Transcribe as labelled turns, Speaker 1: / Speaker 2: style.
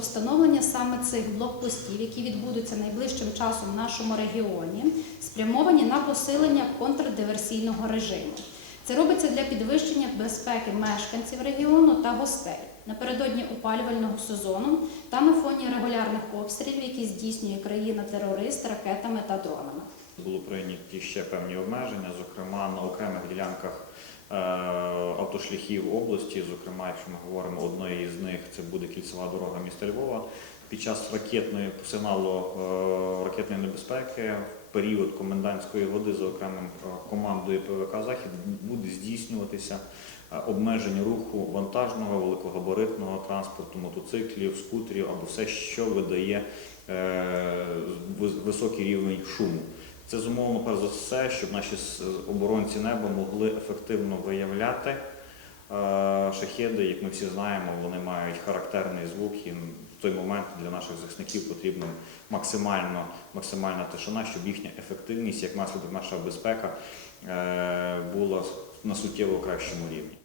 Speaker 1: встановлення саме цих блокпостів, які відбудуться найближчим часом в нашому регіоні, спрямовані на посилення контрдиверсійного режиму. Це робиться для підвищення безпеки мешканців регіону та гостей напередодні опалювального сезону та на фоні регулярних обстрілів, які здійснює країна-терорист ракетами та дронами.
Speaker 2: Були прийняті ще певні обмеження, зокрема на окремих ділянках е, автошляхів області. Зокрема, якщо ми говоримо одної з них, це буде кільцева дорога міста Львова. Під час ракетної сигналу е, ракетної небезпеки в період комендантської води за окремим е, командою ПВК Захід буде здійснюватися е, обмеження руху вантажного, великогабаритного транспорту, мотоциклів, скутерів або все, що видає високий рівень шуму. Це зумовлено перш за все, щоб наші оборонці неба могли ефективно виявляти шахеди. Як ми всі знаємо, вони мають характерний звук, і в той момент для наших захисників потрібна максимально, максимальна тишина, щоб їхня ефективність, як наслідок наша безпека, е, була на суттєво кращому рівні.